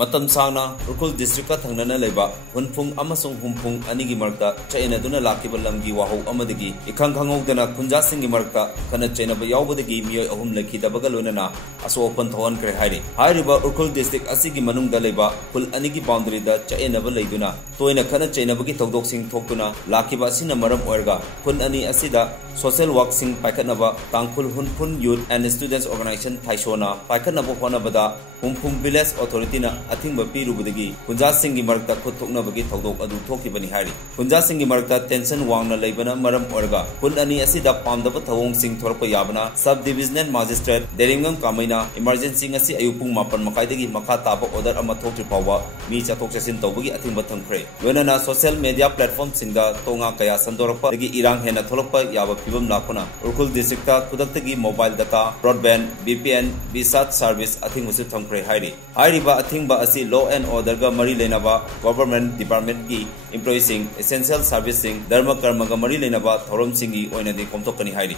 Matam Sangna, Urkul District Thoknakhre Leba, Hunphung Amasung Hungphung Anigi Marakta, China Duna Lakiba Lamgi Wahoudagi, Khut Punja Singi Marakta, Kana China Wahoudagi, Mio Ahum Laki Dabagaluna, Aso open Thoknakhre Hari. High River Urkul District Asigi Manung Daleba, Pul Anigi boundary da China Valaduna, Toina Kana China Baki Tokdoxing Tokuna, Lakiba Sinamaram Orga, Kun Ani Asida, Social Work Sing Paikanaba, Tangkul Hunphun Youth and Students Organization Taishona, Paikanaba Honabada, Hungphung Village Authority na Ating Bapi Rubudagi, Punja Singi Marakta Khut Thoknabagi Tokdok Adu Thoki Bani Hari. Punja Singi Marakta tension Wangna Labana Maram Orga, Kun Ani Asida Pandava Thawong Sing Thorpa Yabana, Subdivisional Magistrate, Deringam Kamina, Emergency Ngasi Ayupung Mapan Makaidagi Makataba Order Amatokri Pawa, Micha Toksasin Tobagi Ating Batangkre. Wenana social media platform Singa, Tonga Kaya Sandorapa, Lagi Irang Hena Tholopa Yaba Pibum Lakuna, Urkul District Kudaktagi Mobile Data, Broadband, VPN, Visat Service, Ating Musit Thoknakhre Hari. Hariba Ating Ba Asi Law and Order ga Mari Lenaba, Government Department ki Employee Sing, Essential Servicing, Dharma Karma ga Mari Lenaba, Thorom Singi, Oinadi Komtokani Hari.